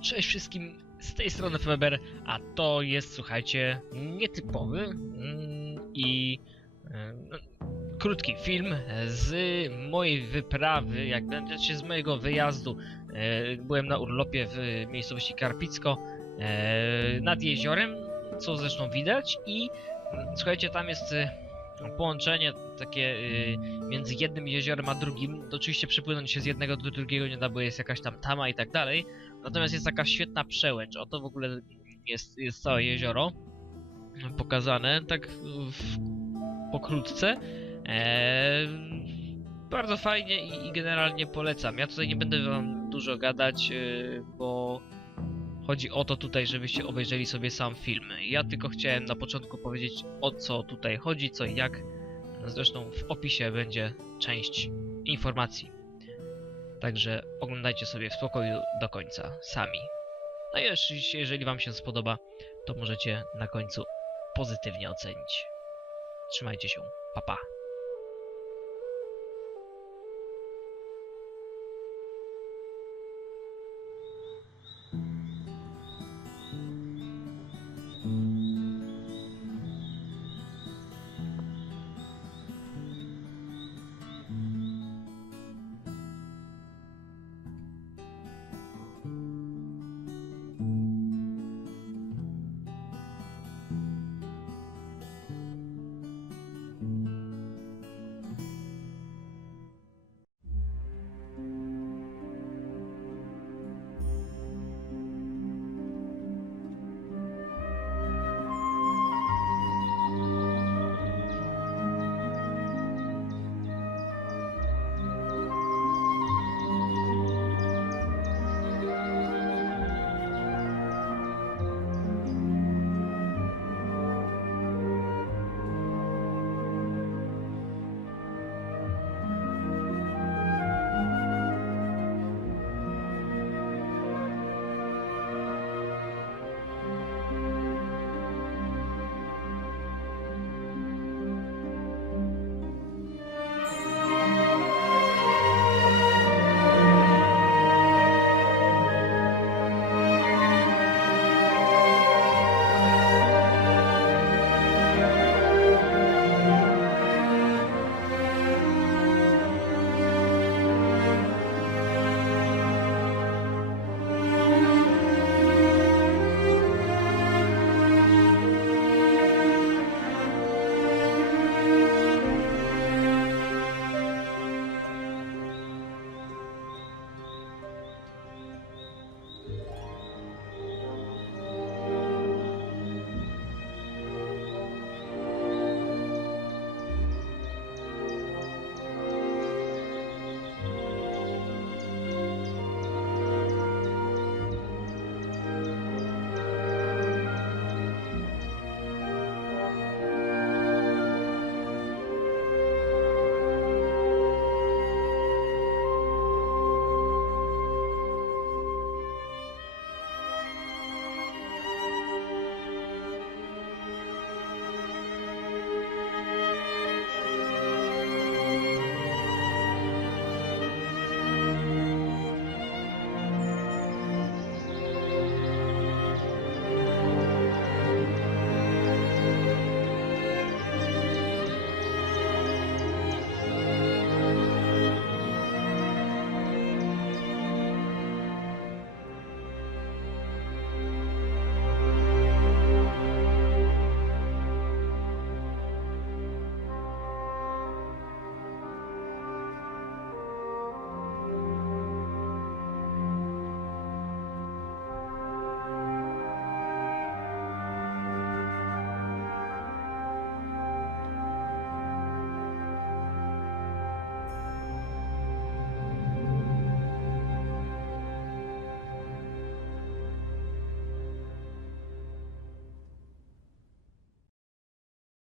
Cześć wszystkim, z tej strony Feber, a to jest, słuchajcie, nietypowy mm, i e, no, krótki film z mojej wyprawy, jak będziecie z mojego wyjazdu. E, Byłem na urlopie w miejscowości Karpicko e, nad jeziorem, co zresztą widać i mm, słuchajcie, tam jest e, połączenie takie między jednym jeziorem a drugim. Oczywiście przepłynąć się z jednego do drugiego nie da, bo jest jakaś tam tama i tak dalej. Natomiast jest taka świetna przełęcz. Oto w ogóle jest, jest całe jezioro pokazane, tak w, pokrótce. Eee, bardzo fajnie i, i generalnie polecam. Ja tutaj nie będę wam dużo gadać, yy, bo chodzi o to tutaj, żebyście obejrzeli sobie sam film. Ja tylko chciałem na początku powiedzieć o co tutaj chodzi, co i jak. Zresztą w opisie będzie część informacji. Także oglądajcie sobie w spokoju do końca sami. No i oczywiście, jeżeli Wam się spodoba, to możecie na końcu pozytywnie ocenić. Trzymajcie się. Pa pa.